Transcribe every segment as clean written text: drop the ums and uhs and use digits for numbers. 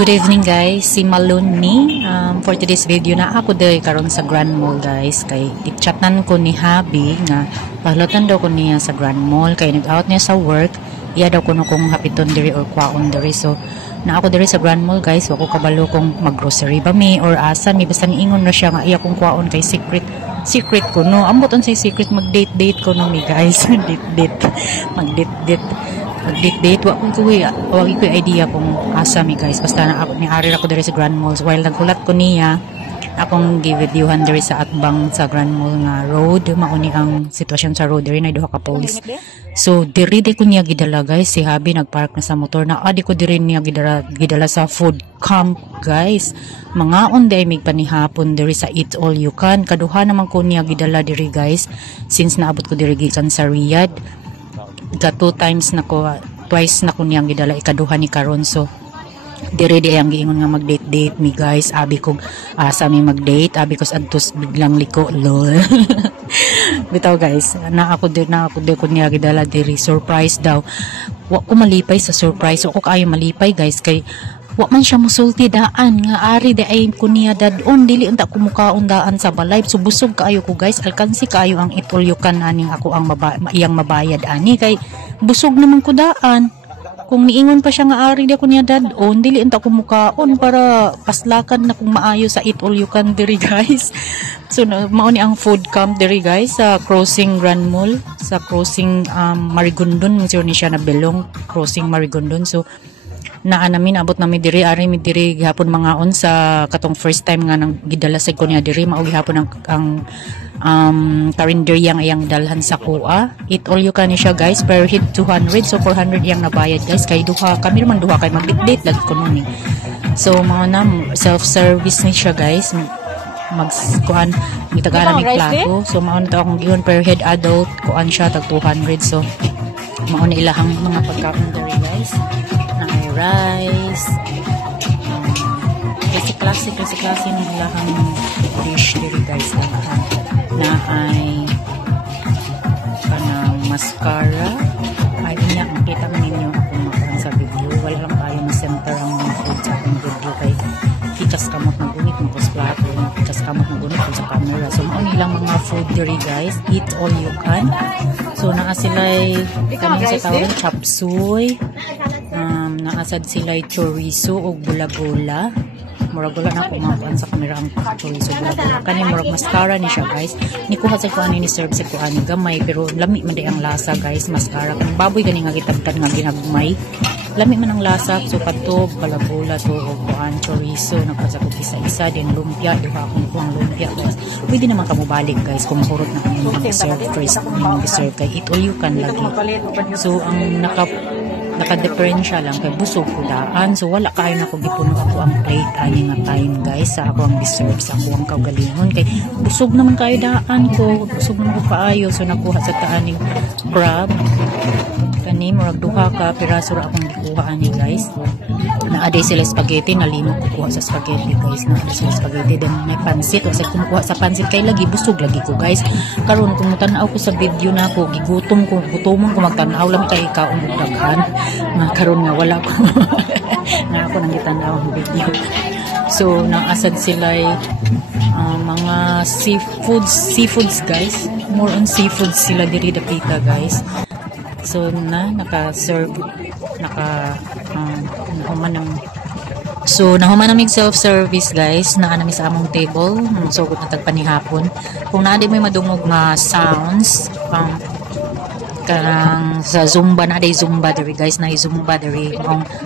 Good evening guys, si Malun ni for today's video na ako day karon sa Grand Mall guys. Kay i-chatnan ko ni Habi nga pahulutan daw ko niya sa Grand Mall kay nag-out niya sa work. Iya daw kuno kung hapiton diri or kwaon diri. So na ako diri sa Grand Mall guys, wako kabalo kung mag-grocery ba mi or asa mi basta niingon na siya nga iya kong kwaon kay secret ko no. Ambot on say secret mag-date ko no mi guys. Mag-date wa ko idea kung asa mi guys. Basta na ako ni-ari ako diri sa Grand Mall while naghulat ko niya akong gi-videohan diri sa atbang sa Grand Mall nga road. Mauni ang sitwasyon sa road diri na duha ka police. So diri ko niya gidala guys. Si Habi nagpark na sa motor na adi ko diri niya gidala sa food camp guys. Mangaon day mig panihapon diri sa Eat All You Can. Kaduha naman ko niya gidala diri guys since naabot ko diri gikan sa Riyadh. Twice na ko niyang gidala ikaduha ni karon. So dire ang giingon nga mag-date mi guys. Abi ko asa mi mag-date, abi ko adtos biglang liko lol. Bitaw guys, na ako ko niya gidala diri surprise daw. Wa ko malipay sa surprise, wa ko kaayo malipay guys kay wa man siya musulti daan nga ari de ay kunya dadon dili unta ko mukaon daan sa balay. So busog kaayo ko guys, alkansi kaayo ang Eat All You Can aning ako ang iyang mabayad ani kay busog naman ko daan. Kung niingon pa siya nga ari de kunya dadon dili unta ko mukaon para paslakan na kung maayo sa Eat All You Can diri guys. So mao ni ang food camp diri guys sa crossing Grand Mall, sa crossing Marigondon sure ni siya na belong crossing Marigondon. So namin abot namin diri ari mi diri gihapon mangaon sa katong first time nga nang gidala sa ko niya diri mao gihapon ang karinderya nga iyang dalhan sa kuha. Eat All You Can ni siya guys, per head 200, so 400 yang nabayad guys kay duha kami man duha kay mag-date lagi ko nun. So mao na self-service ni siya guys, magkuan gitagana mi plato. So mao na to akong giyon per head adult kuan siya tag 200. So mao na ilahang mga pagkaon diri guys. Rice, kasi klase ng ilahang dish diri guys na ay kanang mascara ay niya makita mo ninyo akong makuha sa video. Wala lang tayo ma-center ang mga food sa aking video kay kitas kamot na gunit mo sa plato, kitas kamot na gunit sa camera. So mao nilang mga food diri guys, Eat All You Can. So naa sila'y kanang sa tawag chop suey, naasad sila'y chorizo o bula-bula. Murag wala na akong makuan sa kamera ang chorizo bula-bula. Kani murag mascara ni siya guys. Nikuha sa kuan ni serve sa kuan gamay pero lami man di ang lasa guys. Mascara kanang baboy gani nga gitagtan nga ginagmay. Lami man ang lasa. So kadto bula-bula to o kuan chorizo nagpasakop isa-isa din lumpia duha akong kuang lumpia guys. Pwede naman kamo balik guys kung mahurot na kamo serve first yung serve kay Eat All You Can lagi. So ang naka-differential lang kay busog ko daan. So wala kayo na ko gipuno ako ang plate ani nga time guys sa ako ang deserve sa ako ang kaugalingon kay busog naman kayo daan ko, busog naman ko kaayo. So nakuha sa taaning crab kani murag duha ka piraso ra akong gikuha ani guys. Naaday sila spaghetti, nalimot ko kuha sa spaghetti guys. Naaday sila spaghetti then may pansit. Kasi kumukuha sa pansit kay lagi busog lagi ko guys. Karon kung tanaw ko sa video na ako gigutom ko magtanaw lang kay kaon daghan. Karon nga wala ko na ako nang gitanaw ang video. So naasad sila mga seafoods guys. More on seafoods sila diri dapita guys. So naka-serve nahuman ng self-service guys na anami sa among table. Sugot na tagpanihapon. Kung naadi may madungog nga sounds kanang sa Zumba na day Zumba diri guys, na Zumba diri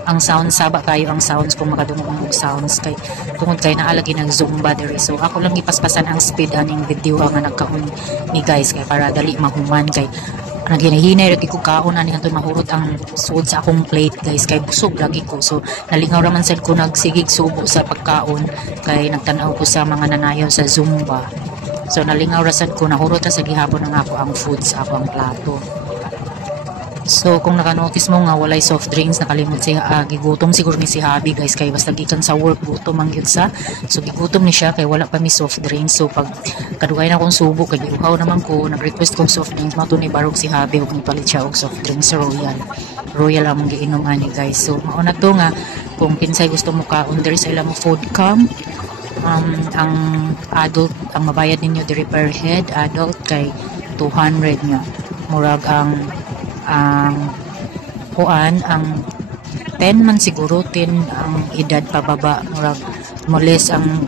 ang sounds saba kayo ang sounds kung makadungog ang sounds kay tungod kay naalagi nag Zumba diri. So ako lang ipaspasan ang speed aning video nga nagkaon ni guys kay para dali mahuman kay naginahinay lagi ko kaon ani kanto mahurot ang suod sa akong plate guys kay busog lagi ko. So nalingaw ra man sad ko nagsigig subo sa pagkaon kay nagtan-aw ko sa mga nanayaw sa Zumba. So nalingaw ra sad ko nahurot sa gihapon ng ako ang food sa ako ang plato. So kung naka-notice mo nga walay soft drinks, nakalimot siya, gigutom siguro ni si Habi guys kay basta gikan sa work gutom ang gyud sa. So gigutom ni siya kay wala pa mi soft drinks. So pag kadugay na akong subo kay giuhaw naman ko, nag-request kong soft drinks, mato ni barog si Habi ug nipalit siya og soft drinks sa Royal among giinom ani guys. So mao na to nga kung kinsay gusto mo kaon diri sa ilang food camp. Ang adult, ang mabayad ninyo diri per head adult kay 200 nga. Murag ang kuan ang 10 man siguro 10 ang edad pababa, murag moles ang